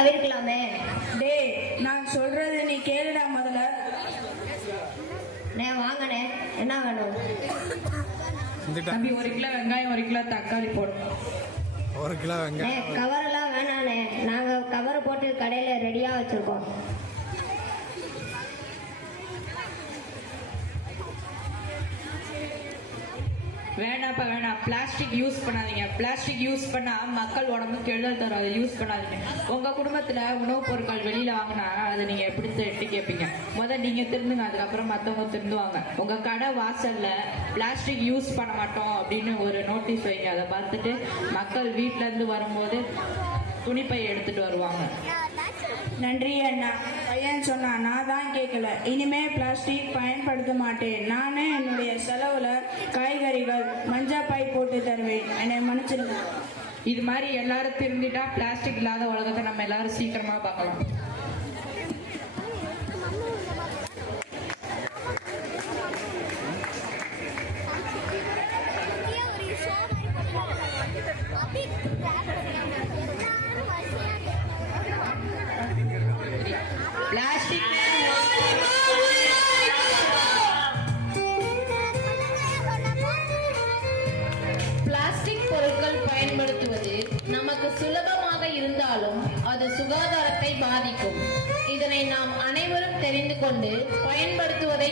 தவிர்க்கலாமே. டேய், நான் சொல்றது நீ கேளுடா முதல்ல. வாங்கண்ணே, என்ன வேணும்? தம்பி 1 கிலோ வெங்காயம், 1 கிலோ தக்காளி போடும். 1 கிலோ வெங்காயம். கவரெல்லாம் வேணாண்ணே, நாங்க கவர் போட்டு கடையில ரெடியா வச்சிருக்கோம். வேணாப்பா வேணாம், பிளாஸ்டிக் யூஸ் பண்ணாதீங்க. பிளாஸ்டிக் யூஸ் பண்ணா மக்கள் உடம்புக்கு கெடுதல் தரும். அதை யூஸ் பண்ணாதீங்க. உங்க குடும்பத்துல உணவுப் பொருட்கள் வெளியில வாங்கினா அதை நீங்க எப்படி எட்டி கேட்பீங்க? நீங்க திருந்துங்க, அதுக்கப்புறம் மத்தவங்க திருந்துவாங்க. உங்க கடை வாசல்ல பிளாஸ்டிக் யூஸ் பண்ண மாட்டோம் அப்படின்னு ஒரு நோட்டீஸ் வைங்க. அதை பார்த்துட்டு மக்கள் வீட்டுல இருந்து வரும்போது துணிப்பை எடுத்துட்டு வருவாங்க. நன்றி அண்ணா. பையன் சொன்னா, நான் தான் கேட்கல. இனிமே பிளாஸ்டிக் பயன்படுத்த மாட்டேன். நானே என்னுடைய செலவுல காய்கறிகள் மஞ்சள் பை போட்டு தருவேன். என்னை மன்னிச்சிருங்க. இது மாதிரி எல்லாரும் திருந்திட்டா பிளாஸ்டிக் இல்லாத உலகத்தை நம்ம எல்லாரும் சீக்கிரமா பார்க்கலாம். பிளாஸ்டிக் பொருட்கள் பயன்படுத்துவது நமக்கு சுலபமாக இருந்தாலும் அது சுகாதாரத்தை பாதிக்கும். இதனை நாம் அனைவரும் தெரிந்து கொண்டு பயன்படுத்துவதை